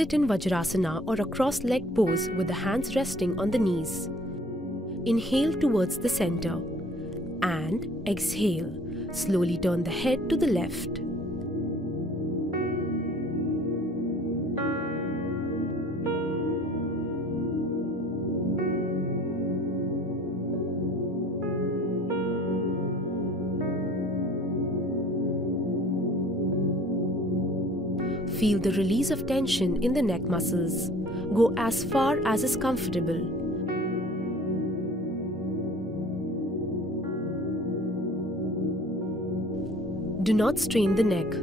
Sit in Vajrasana or a cross-legged pose with the hands resting on the knees. Inhale towards the center and exhale. Slowly turn the head to the left. Feel the release of tension in the neck muscles. Go as far as is comfortable. Do not strain the neck.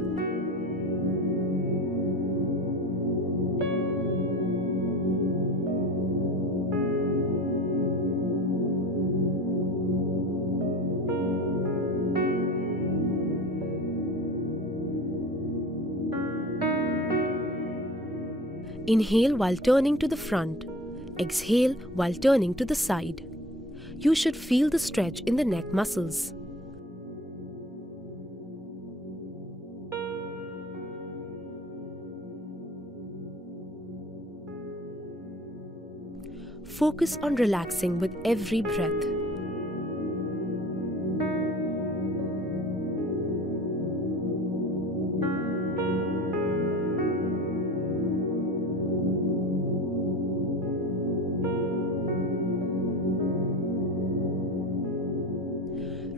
Inhale while turning to the front. Exhale while turning to the side. You should feel the stretch in the neck muscles. Focus on relaxing with every breath.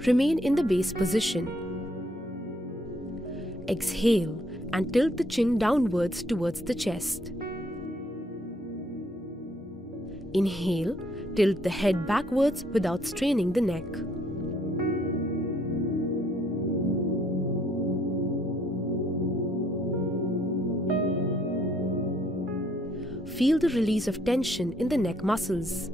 Remain in the base position. Exhale and tilt the chin downwards towards the chest. Inhale, tilt the head backwards without straining the neck. Feel the release of tension in the neck muscles.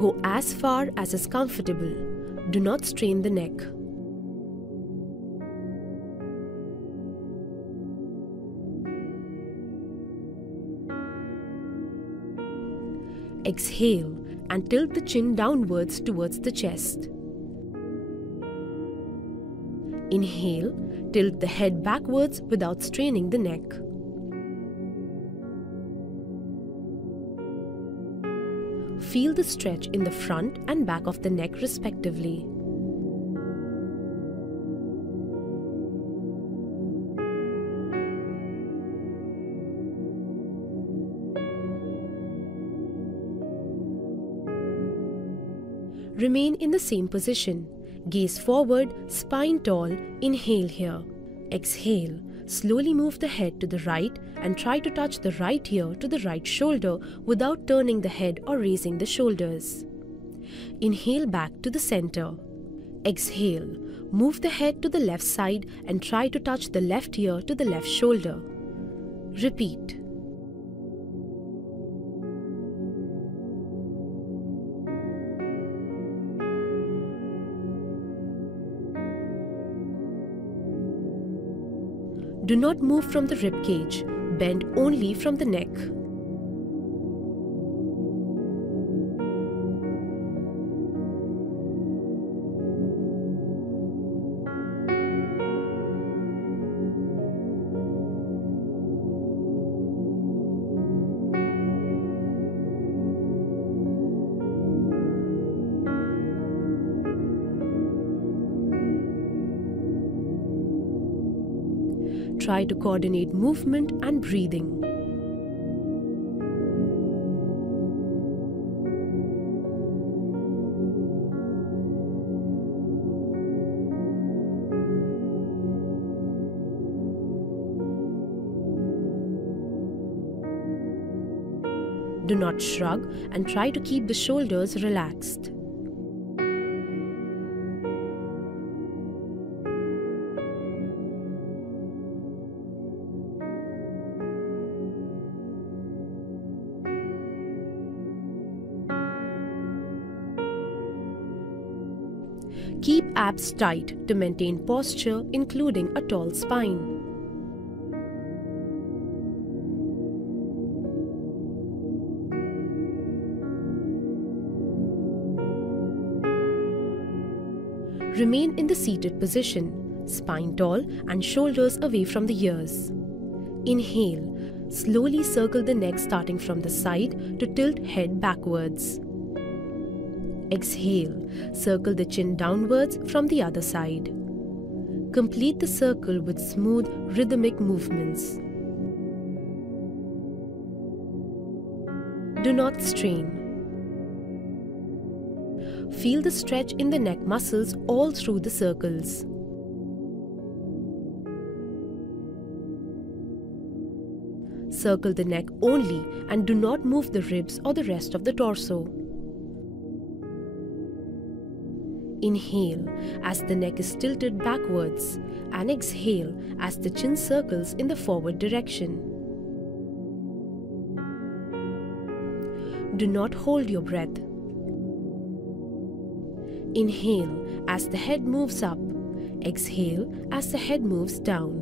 Go as far as is comfortable. Do not strain the neck. Exhale and tilt the chin downwards towards the chest. Inhale, tilt the head backwards without straining the neck. Feel the stretch in the front and back of the neck respectively. Remain in the same position. Gaze forward, spine tall. Inhale here. Exhale. Slowly move the head to the right and try to touch the right ear to the right shoulder without turning the head or raising the shoulders. Inhale back to the center. Exhale. Move the head to the left side and try to touch the left ear to the left shoulder. Repeat. Do not move from the rib cage. Bend only from the neck. Try to coordinate movement and breathing. Do not shrug and try to keep the shoulders relaxed. Keep abs tight to maintain posture, including a tall spine. Remain in the seated position, spine tall and shoulders away from the ears. Inhale. Slowly circle the neck starting from the side to tilt head backwards. Exhale. Circle the chin downwards from the other side. Complete the circle with smooth, rhythmic movements. Do not strain. Feel the stretch in the neck muscles all through the circles. Circle the neck only and do not move the ribs or the rest of the torso. Inhale as the neck is tilted backwards and exhale as the chin circles in the forward direction. Do not hold your breath. Inhale as the head moves up. Exhale as the head moves down.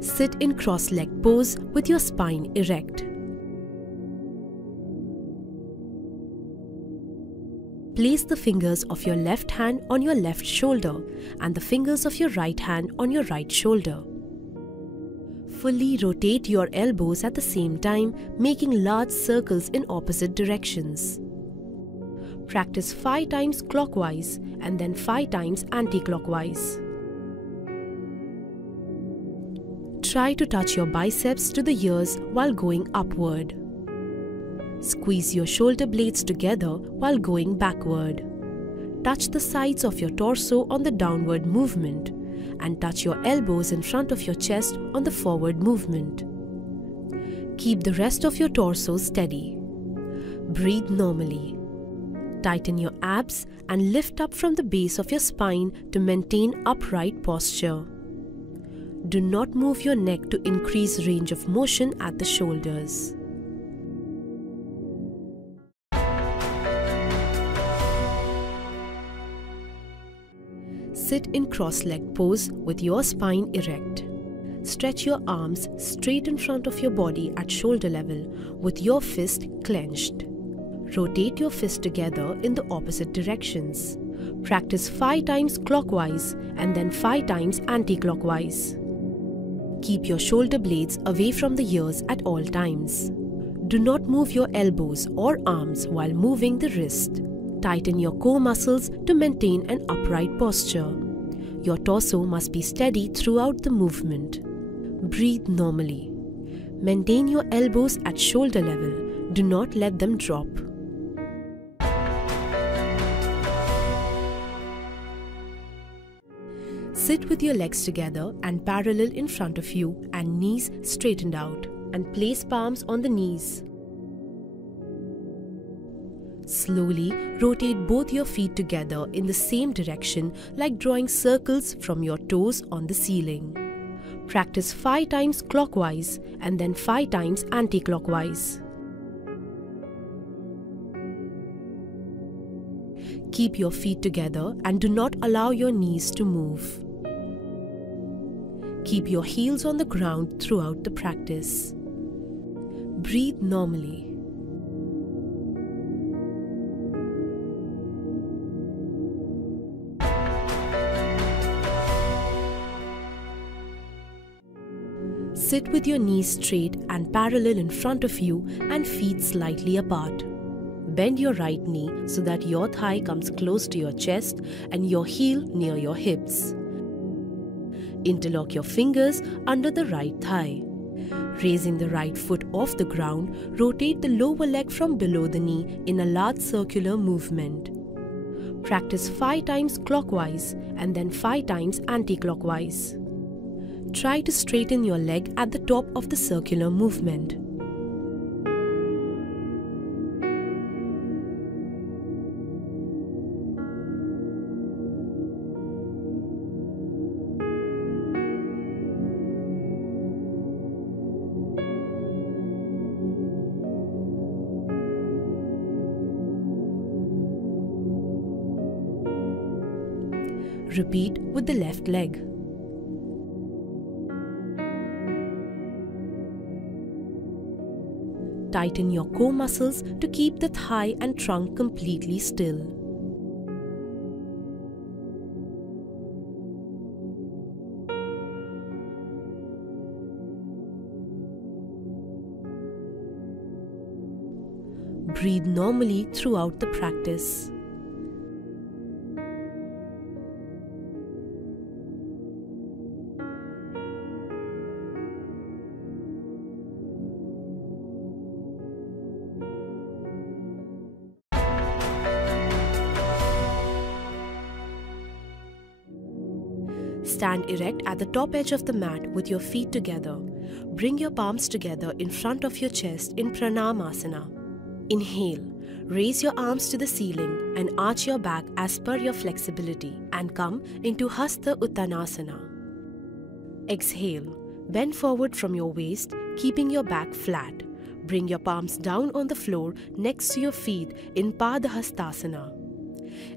Sit in cross-legged pose with your spine erect. Place the fingers of your left hand on your left shoulder and the fingers of your right hand on your right shoulder. Fully rotate your elbows at the same time, making large circles in opposite directions. Practice 5 times clockwise and then 5 times anti-clockwise. Try to touch your biceps to the ears while going upward. Squeeze your shoulder blades together while going backward. Touch the sides of your torso on the downward movement and touch your elbows in front of your chest on the forward movement. Keep the rest of your torso steady. Breathe normally. Tighten your abs and lift up from the base of your spine to maintain upright posture. Do not move your neck to increase range of motion at the shoulders. Sit in cross-legged pose with your spine erect. Stretch your arms straight in front of your body at shoulder level with your fist clenched. Rotate your fist together in the opposite directions. Practice 5 times clockwise and then 5 times anti-clockwise. Keep your shoulder blades away from the ears at all times. Do not move your elbows or arms while moving the wrist. Tighten your core muscles to maintain an upright posture. Your torso must be steady throughout the movement. Breathe normally. Maintain your elbows at shoulder level. Do not let them drop. Sit with your legs together and parallel in front of you and knees straightened out, and place palms on the knees. Slowly rotate both your feet together in the same direction, like drawing circles from your toes on the ceiling. Practice 5 times clockwise and then 5 times anti-clockwise. Keep your feet together and do not allow your knees to move. Keep your heels on the ground throughout the practice. Breathe normally. Sit with your knees straight and parallel in front of you and feet slightly apart. Bend your right knee so that your thigh comes close to your chest and your heel near your hips. Interlock your fingers under the right thigh. Raising the right foot off the ground, rotate the lower leg from below the knee in a large circular movement. Practice 5 times clockwise and then 5 times anti-clockwise. Try to straighten your leg at the top of the circular movement. Repeat with the left leg. Tighten your core muscles to keep the thigh and trunk completely still. Breathe normally throughout the practice. Stand erect at the top edge of the mat with your feet together. Bring your palms together in front of your chest in Pranamasana. Inhale. Raise your arms to the ceiling and arch your back as per your flexibility and come into Hasta Uttanasana. Exhale. Bend forward from your waist, keeping your back flat. Bring your palms down on the floor next to your feet in Padahastasana.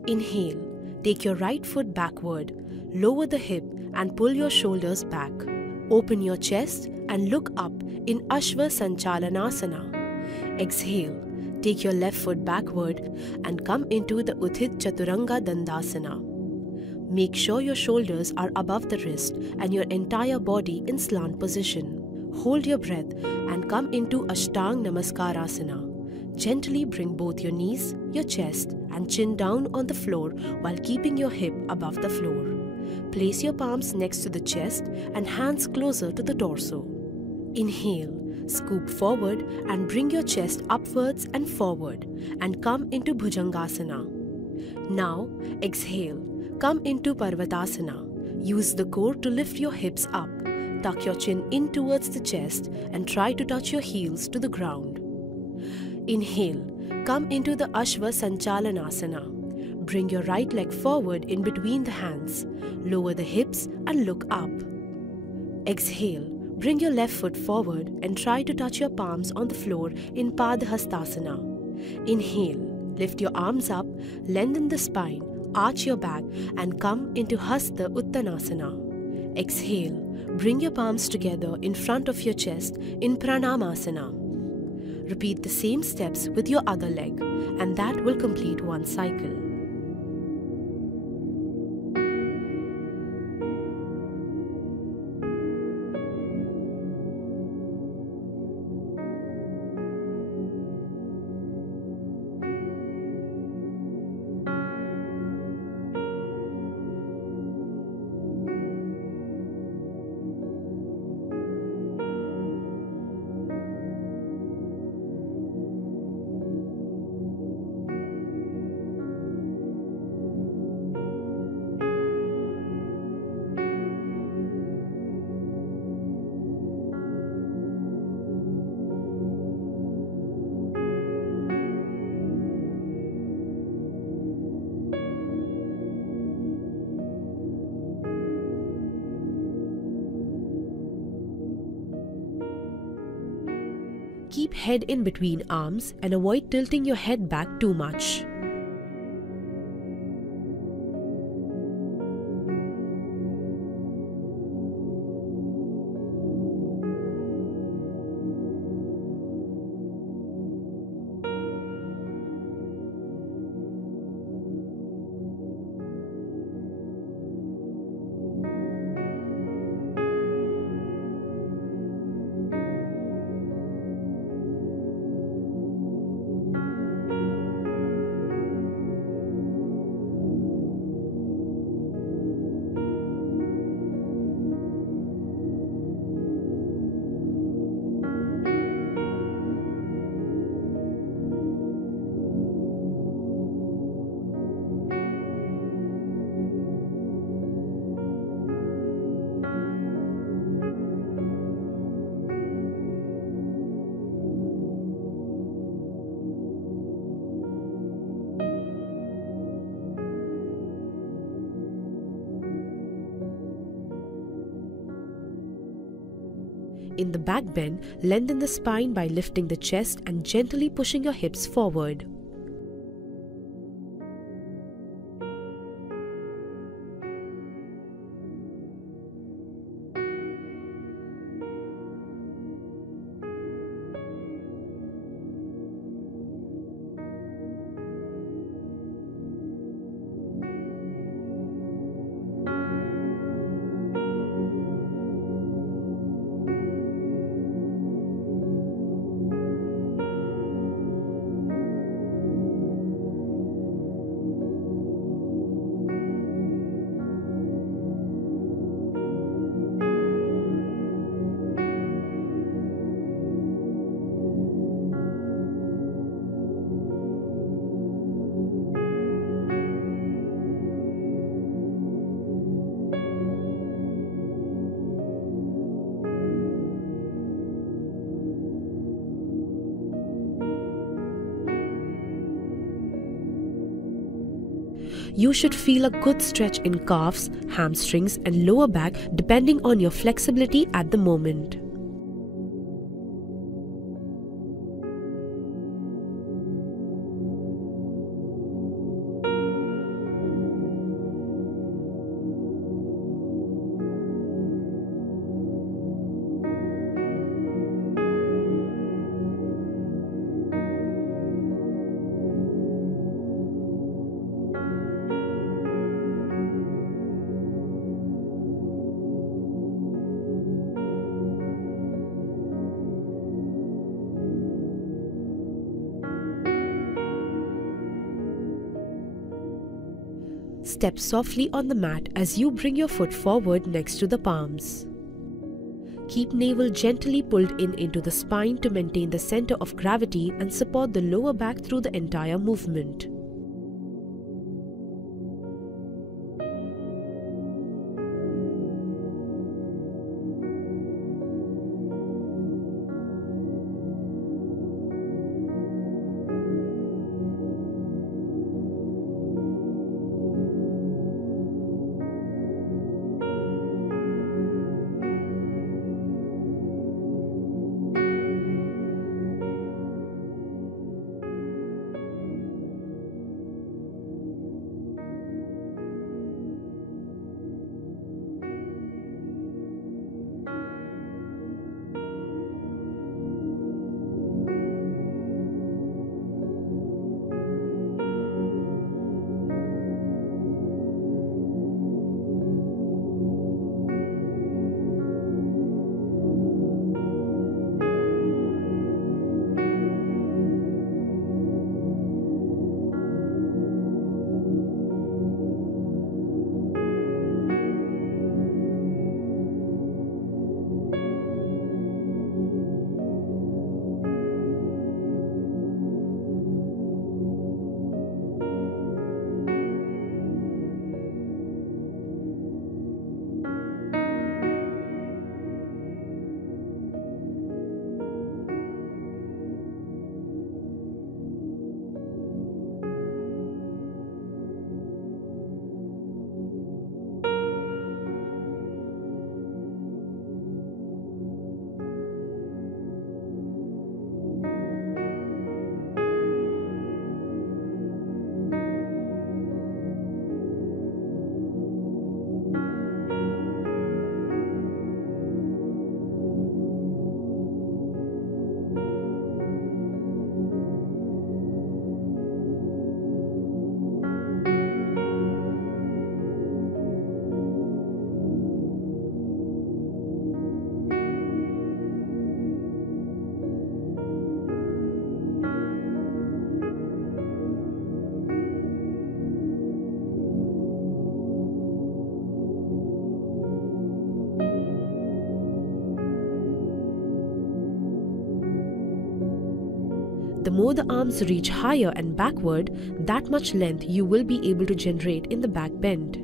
Inhale. Take your right foot backward. Lower the hip and pull your shoulders back. Open your chest and look up in Ashva Sanchalanasana. Exhale. Take your left foot backward and come into the Uthit Chaturanga Dandasana. Make sure your shoulders are above the wrist and your entire body in slant position. Hold your breath and come into Ashtang Namaskarasana. Gently bring both your knees, your chest and chin down on the floor while keeping your hip above the floor. Place your palms next to the chest and hands closer to the torso. Inhale. Scoop forward and bring your chest upwards and forward and come into Bhujangasana. Now, exhale. Come into Parvatasana. Use the core to lift your hips up. Tuck your chin in towards the chest and try to touch your heels to the ground. Inhale. Come into the Ashva Sanchalanasana. Bring your right leg forward in between the hands. Lower the hips and look up. Exhale. Bring your left foot forward and try to touch your palms on the floor in Padahastasana. Inhale, lift your arms up, lengthen the spine, arch your back and come into Hasta Uttanasana. Exhale, bring your palms together in front of your chest in Pranamasana. Repeat the same steps with your other leg and that will complete one cycle. Keep head in between arms and avoid tilting your head back too much. In the back bend, lengthen the spine by lifting the chest and gently pushing your hips forward. You should feel a good stretch in calves, hamstrings, and lower back depending on your flexibility at the moment. Step softly on the mat as you bring your foot forward next to the palms. Keep navel gently pulled in into the spine to maintain the center of gravity and support the lower back through the entire movement. The more the arms reach higher and backward, that much length you will be able to generate in the back bend.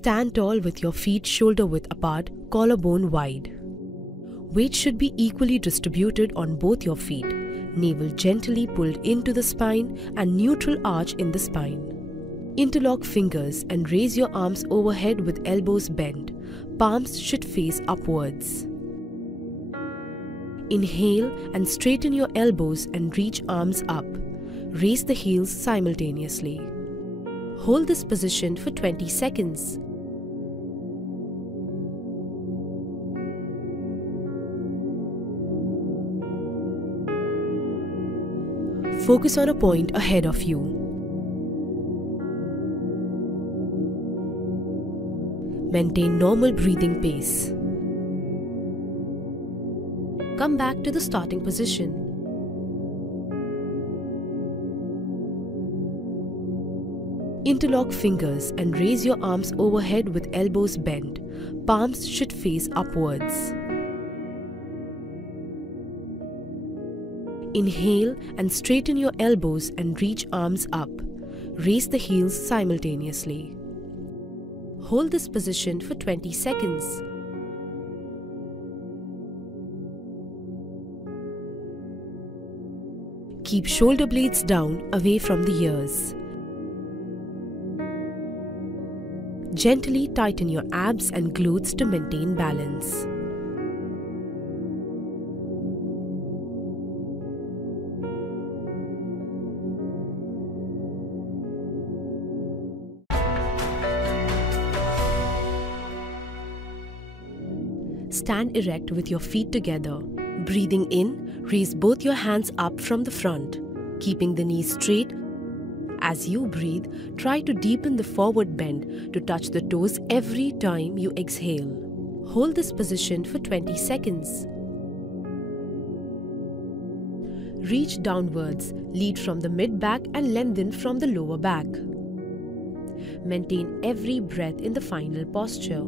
Stand tall with your feet shoulder width apart, collarbone wide. Weight should be equally distributed on both your feet. Navel gently pulled into the spine and neutral arch in the spine. Interlock fingers and raise your arms overhead with elbows bent. Palms should face upwards. Inhale and straighten your elbows and reach arms up. Raise the heels simultaneously. Hold this position for 20 seconds. Focus on a point ahead of you. Maintain normal breathing pace. Come back to the starting position. Interlock fingers and raise your arms overhead with elbows bent. Palms should face upwards. Inhale and straighten your elbows and reach arms up. Raise the heels simultaneously. Hold this position for 20 seconds. Keep shoulder blades down away from the ears. Gently tighten your abs and glutes to maintain balance. Stand erect with your feet together. Breathing in, raise both your hands up from the front, keeping the knees straight. As you breathe, try to deepen the forward bend to touch the toes every time you exhale. Hold this position for 20 seconds. Reach downwards, lead from the mid-back and lengthen from the lower back. Maintain every breath in the final posture.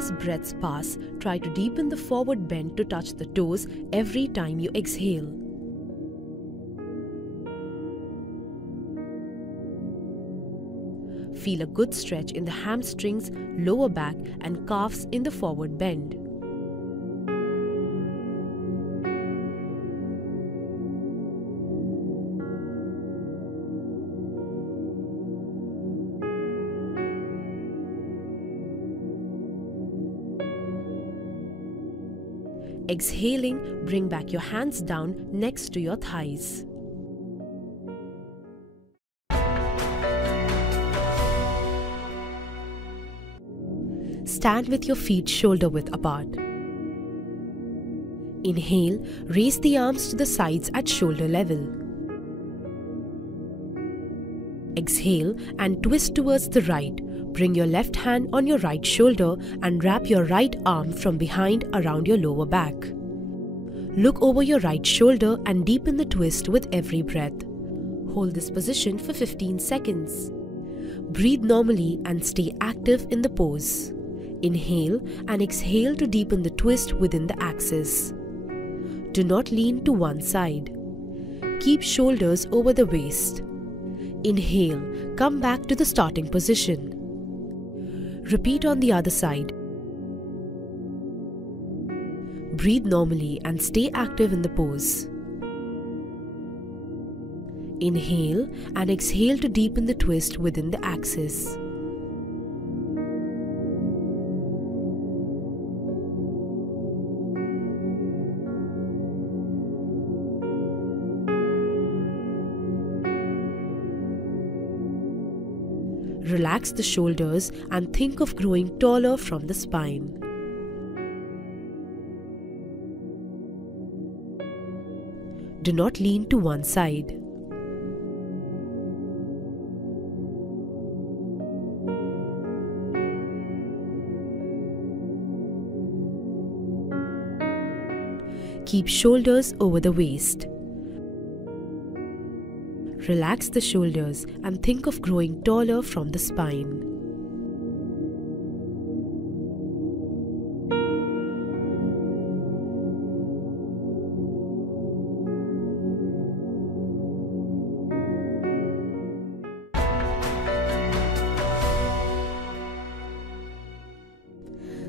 As breaths pass, try to deepen the forward bend to touch the toes every time you exhale. Feel a good stretch in the hamstrings, lower back and calves in the forward bend. Exhaling, bring back your hands down next to your thighs. Stand with your feet shoulder width apart. Inhale, raise the arms to the sides at shoulder level. Exhale and twist towards the right. Bring your left hand on your right shoulder and wrap your right arm from behind around your lower back. Look over your right shoulder and deepen the twist with every breath. Hold this position for 15 seconds. Breathe normally and stay active in the pose. Inhale and exhale to deepen the twist within the axis. Do not lean to one side. Keep shoulders over the waist. Inhale, come back to the starting position. Repeat on the other side. Breathe normally and stay active in the pose. Inhale and exhale to deepen the twist within the axis. Relax the shoulders and think of growing taller from the spine. Do not lean to one side. Keep shoulders over the waist. Relax the shoulders and think of growing taller from the spine.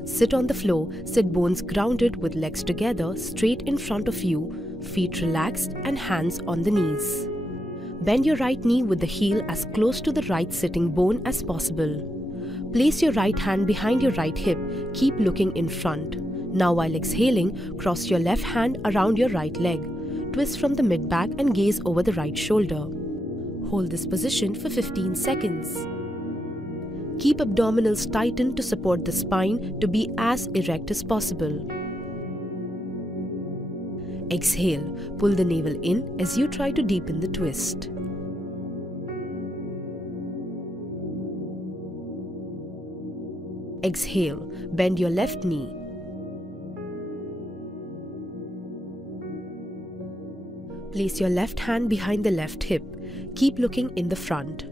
Sit on the floor, sit bones grounded with legs together straight in front of you, feet relaxed and hands on the knees. Bend your right knee with the heel as close to the right sitting bone as possible. Place your right hand behind your right hip, keep looking in front. Now while exhaling, cross your left hand around your right leg. Twist from the mid-back and gaze over the right shoulder. Hold this position for 15 seconds. Keep abdominals tightened to support the spine to be as erect as possible. Exhale, pull the navel in as you try to deepen the twist. Exhale, bend your left knee. Place your left hand behind the left hip. Keep looking in the front.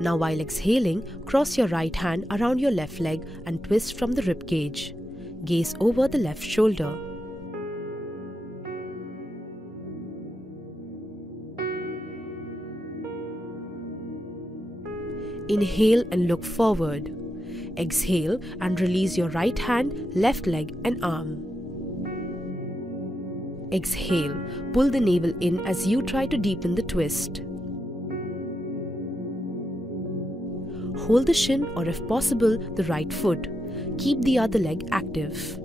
Now while exhaling, cross your right hand around your left leg and twist from the rib cage. Gaze over the left shoulder. Inhale and look forward. Exhale and release your right hand, left leg and arm. Exhale, pull the navel in as you try to deepen the twist. Hold the shin or if possible, the right foot. Keep the other leg active.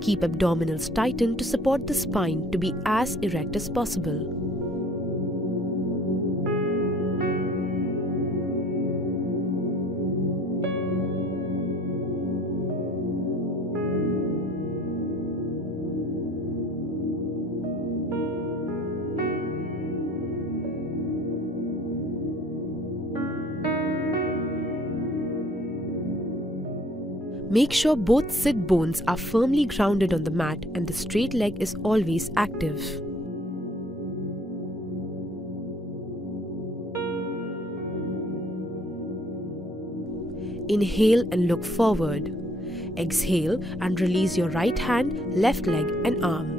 Keep abdominals tightened to support the spine to be as erect as possible. Make sure both sit bones are firmly grounded on the mat and the straight leg is always active. Inhale and look forward. Exhale and release your right hand, left leg and arm.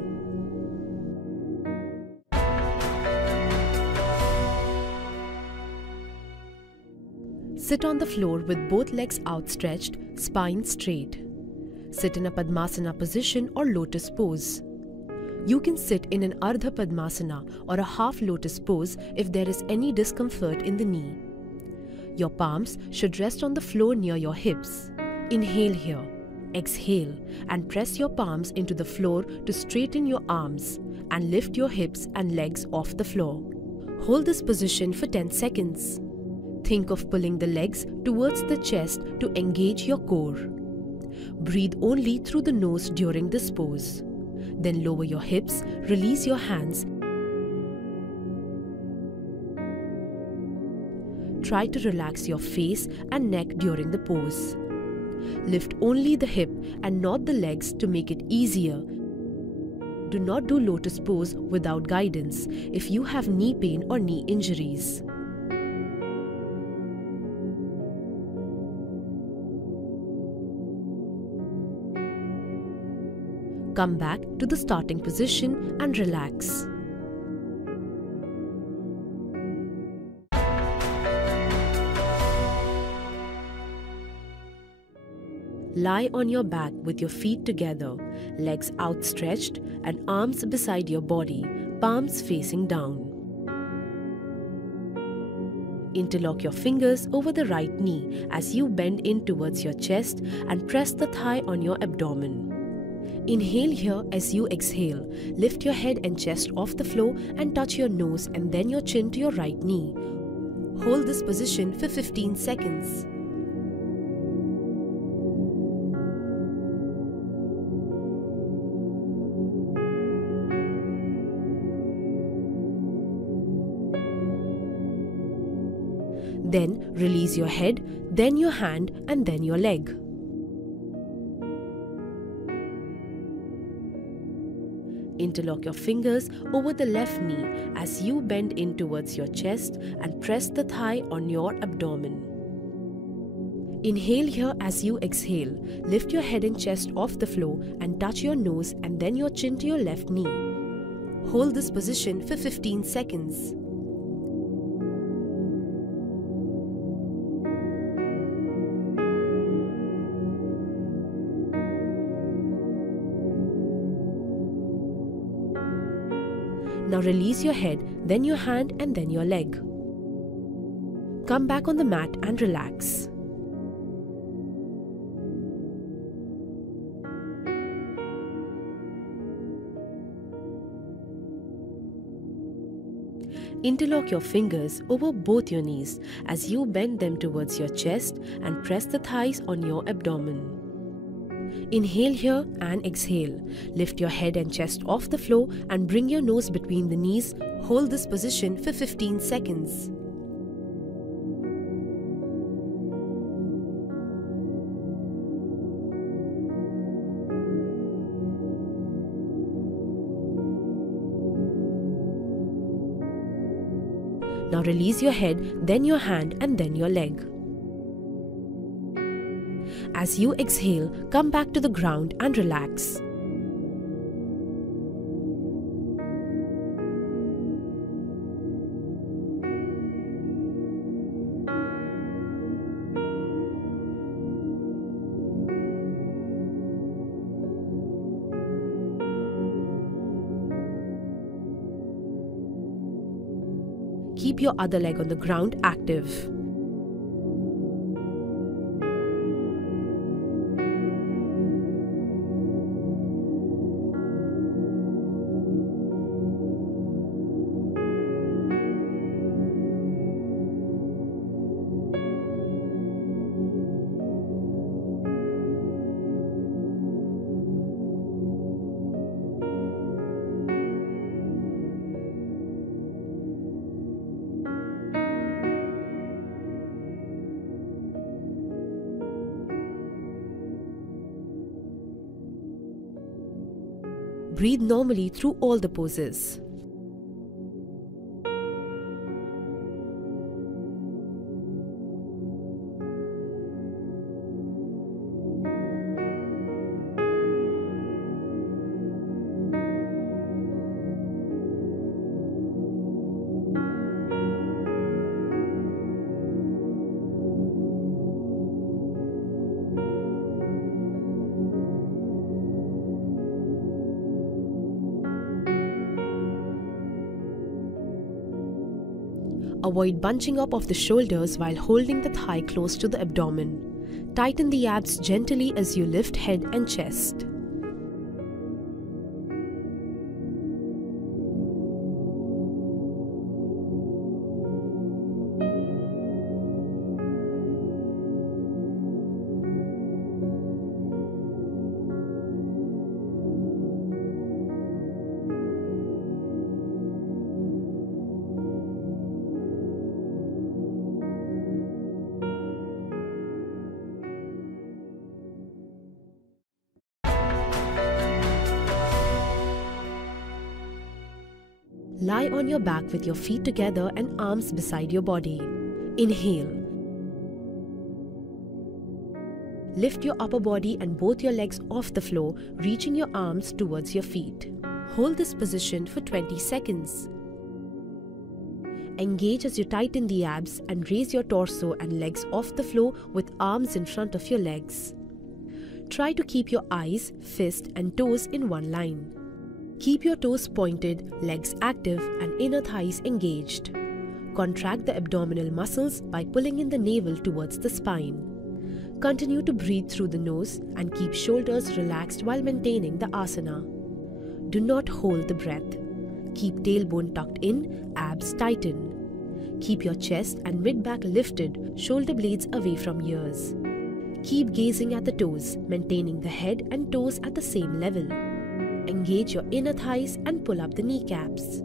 Sit on the floor with both legs outstretched, spine straight. Sit in a Padmasana position or lotus pose. You can sit in an Ardha Padmasana or a half lotus pose if there is any discomfort in the knee. Your palms should rest on the floor near your hips. Inhale here. Exhale and press your palms into the floor to straighten your arms and lift your hips and legs off the floor. Hold this position for 10 seconds. Think of pulling the legs towards the chest to engage your core. Breathe only through the nose during this pose. Then lower your hips, release your hands. Try to relax your face and neck during the pose. Lift only the hip and not the legs to make it easier. Do not do lotus pose without guidance if you have knee pain or knee injuries. Come back to the starting position and relax. Lie on your back with your feet together, legs outstretched and arms beside your body, palms facing down. Interlock your fingers over the right knee as you bend in towards your chest and press the thigh on your abdomen. Inhale here as you exhale. Lift your head and chest off the floor and touch your nose and then your chin to your right knee. Hold this position for 15 seconds. Then release your head, then your hand and then your leg. Interlock your fingers over the left knee as you bend in towards your chest and press the thigh on your abdomen. Inhale here as you exhale. Lift your head and chest off the floor and touch your nose and then your chin to your left knee. Hold this position for 15 seconds. Now release your head, then your hand and then your leg. Come back on the mat and relax. Interlock your fingers over both your knees as you bend them towards your chest and press the thighs on your abdomen. Inhale here and exhale. Lift your head and chest off the floor and bring your nose between the knees. Hold this position for 15 seconds. Now release your head, then your hand and then your leg. As you exhale, come back to the ground and relax. Keep your other leg on the ground active. Breathe normally through all the poses. Avoid bunching up of the shoulders while holding the thigh close to the abdomen. Tighten the abs gently as you lift head and chest. Lie on your back with your feet together and arms beside your body. Inhale. Lift your upper body and both your legs off the floor, reaching your arms towards your feet. Hold this position for 20 seconds. Engage as you tighten the abs and raise your torso and legs off the floor with arms in front of your legs. Try to keep your eyes, fist and toes in one line. Keep your toes pointed, legs active and inner thighs engaged. Contract the abdominal muscles by pulling in the navel towards the spine. Continue to breathe through the nose and keep shoulders relaxed while maintaining the asana. Do not hold the breath. Keep tailbone tucked in, abs tighten. Keep your chest and mid-back lifted, shoulder blades away from ears. Keep gazing at the toes, maintaining the head and toes at the same level. Engage your inner thighs and pull up the kneecaps.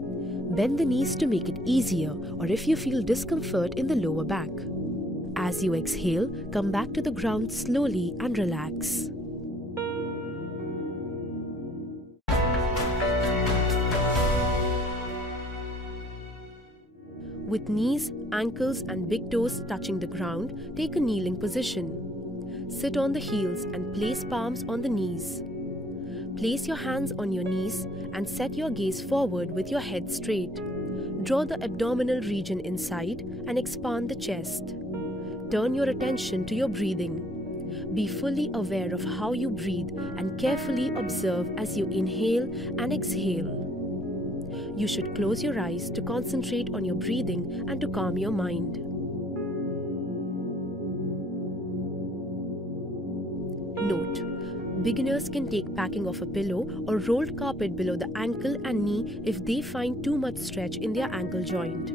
Bend the knees to make it easier, or if you feel discomfort in the lower back. As you exhale, come back to the ground slowly and relax. With knees, ankles and big toes touching the ground, take a kneeling position. Sit on the heels and place palms on the knees. Place your hands on your knees and set your gaze forward with your head straight. Draw the abdominal region inside and expand the chest. Turn your attention to your breathing. Be fully aware of how you breathe and carefully observe as you inhale and exhale. You should close your eyes to concentrate on your breathing and to calm your mind. Note: beginners can take packing of a pillow or rolled carpet below the ankle and knee if they find too much stretch in their ankle joint.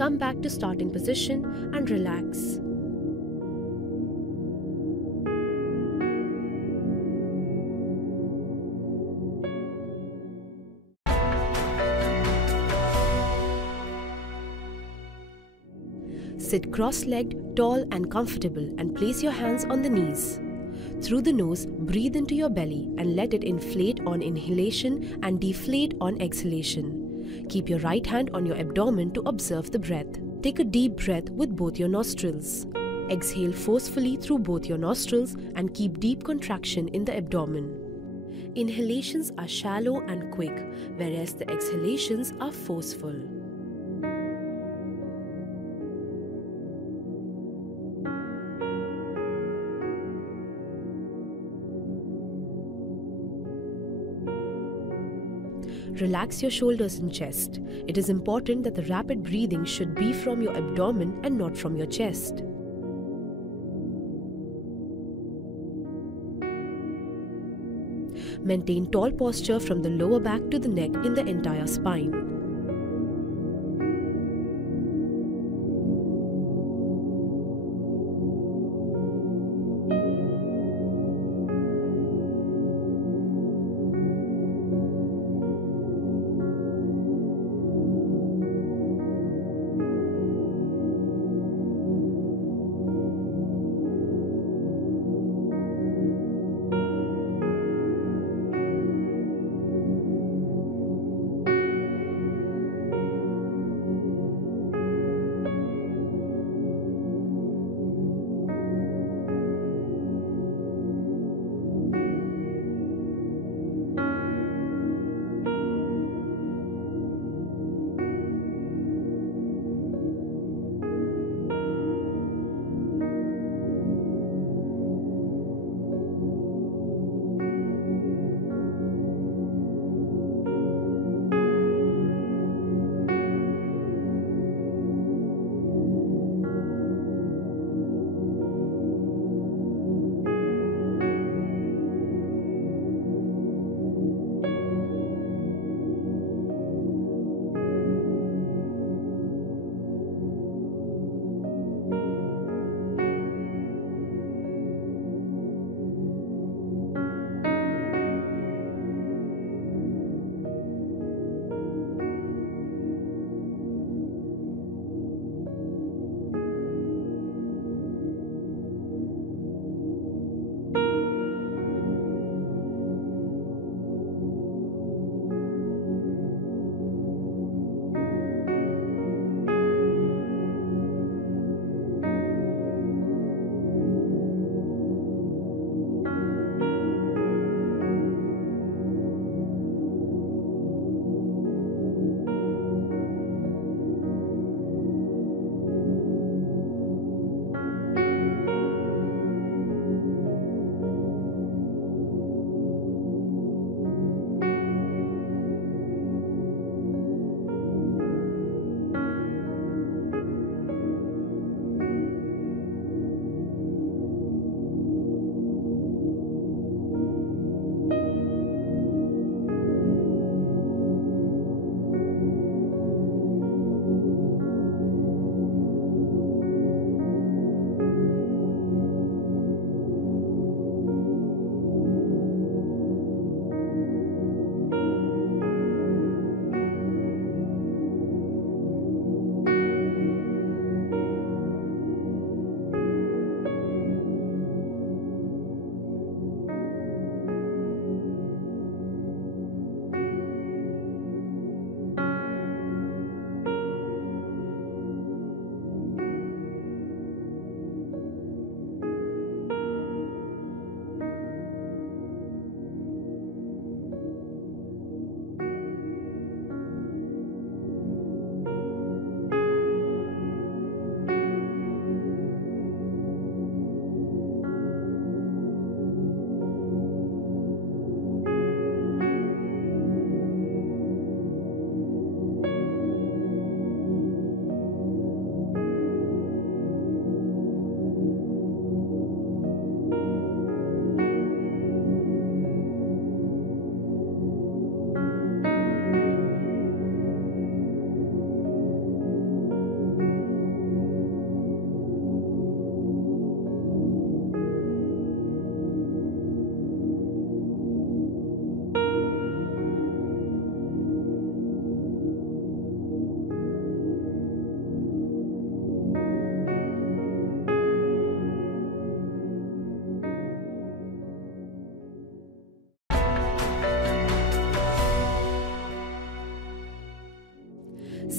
Come back to starting position and relax. Sit cross-legged, tall and comfortable and place your hands on the knees. Through the nose, breathe into your belly and let it inflate on inhalation and deflate on exhalation. Keep your right hand on your abdomen to observe the breath. Take a deep breath with both your nostrils. Exhale forcefully through both your nostrils and keep deep contraction in the abdomen. Inhalations are shallow and quick, whereas the exhalations are forceful. Relax your shoulders and chest. It is important that the rapid breathing should be from your abdomen and not from your chest. Maintain tall posture from the lower back to the neck in the entire spine.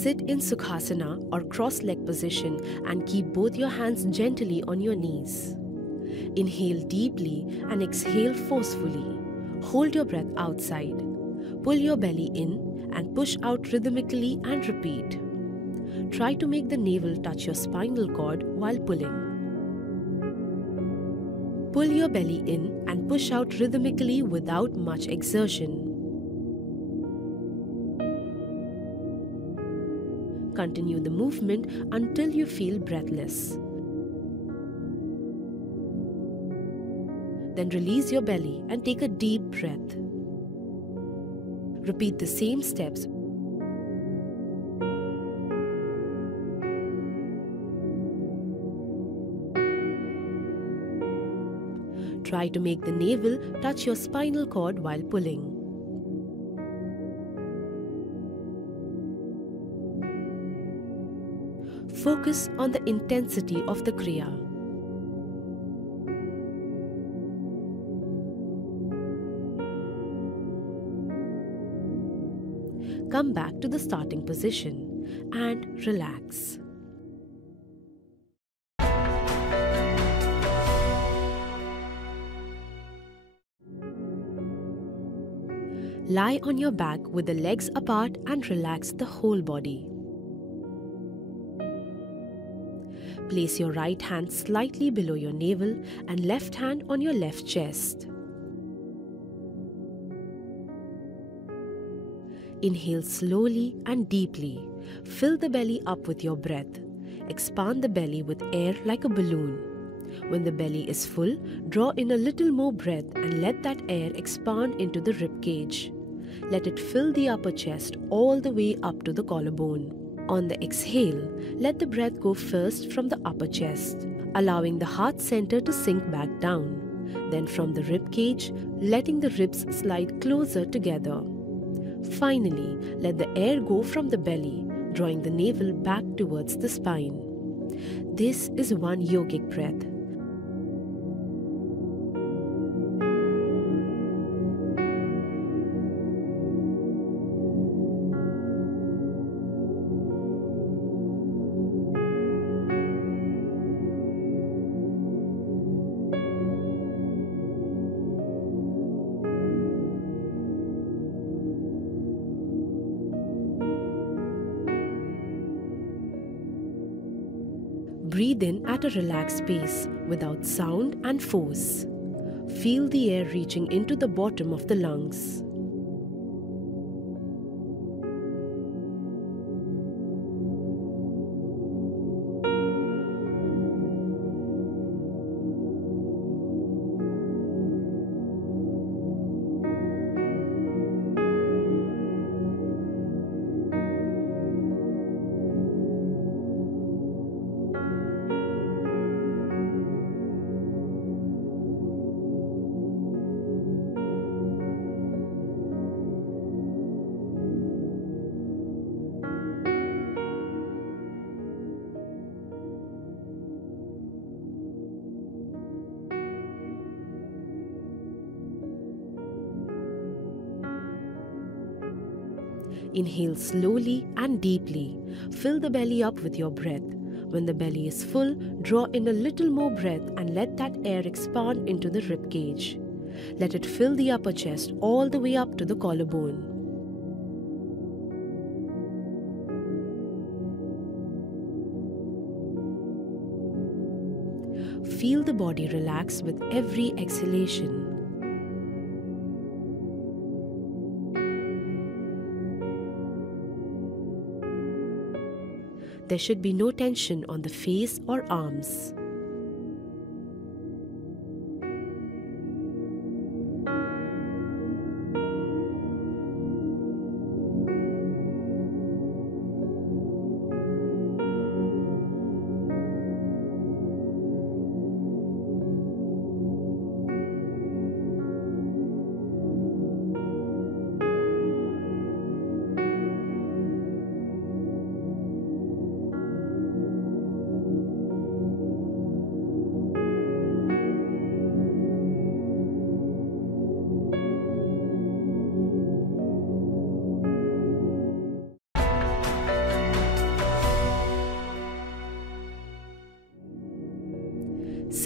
Sit in Sukhasana or cross-leg position and keep both your hands gently on your knees. Inhale deeply and exhale forcefully. Hold your breath outside. Pull your belly in and push out rhythmically and repeat. Try to make the navel touch your spinal cord while pulling. Pull your belly in and push out rhythmically without much exertion. Continue the movement until you feel breathless. Then release your belly and take a deep breath. Repeat the same steps. Try to make the navel touch your spinal cord while pulling. Focus on the intensity of the Kriya. Come back to the starting position and relax. Lie on your back with the legs apart and relax the whole body. Place your right hand slightly below your navel and left hand on your left chest. Inhale slowly and deeply. Fill the belly up with your breath. Expand the belly with air like a balloon. When the belly is full, draw in a little more breath and let that air expand into the rib cage. Let it fill the upper chest all the way up to the collarbone. On the exhale, let the breath go first from the upper chest, allowing the heart center to sink back down. Then from the rib cage, letting the ribs slide closer together. Finally, let the air go from the belly, drawing the navel back towards the spine. This is one yogic breath. Breathe in at a relaxed pace without sound and force. Feel the air reaching into the bottom of the lungs. Inhale slowly and deeply. Fill the belly up with your breath. When the belly is full, draw in a little more breath and let that air expand into the rib cage. Let it fill the upper chest all the way up to the collarbone. Feel the body relax with every exhalation. There should be no tension on the face or arms.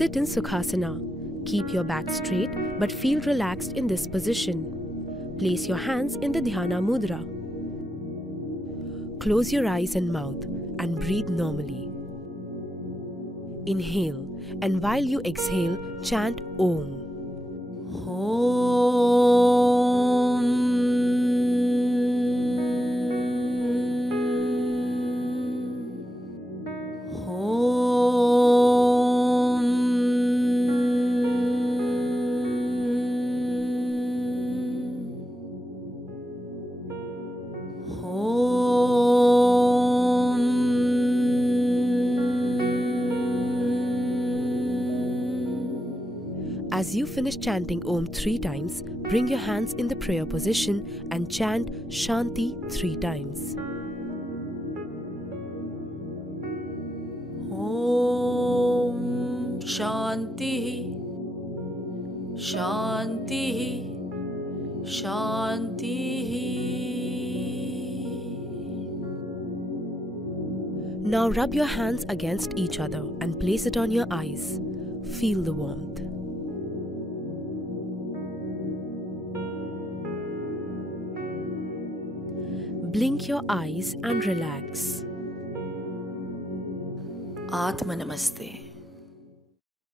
Sit in Sukhasana. Keep your back straight but feel relaxed in this position. Place your hands in the Dhyana Mudra. Close your eyes and mouth and breathe normally. Inhale, and while you exhale, chant Om. As you finish chanting Om 3 times, bring your hands in the prayer position and chant Shanti 3 times. Om Shanti Shanti Shanti. Now rub your hands against each other and place it on your eyes. Feel the warmth. Blink your eyes and relax. Atma Namaste.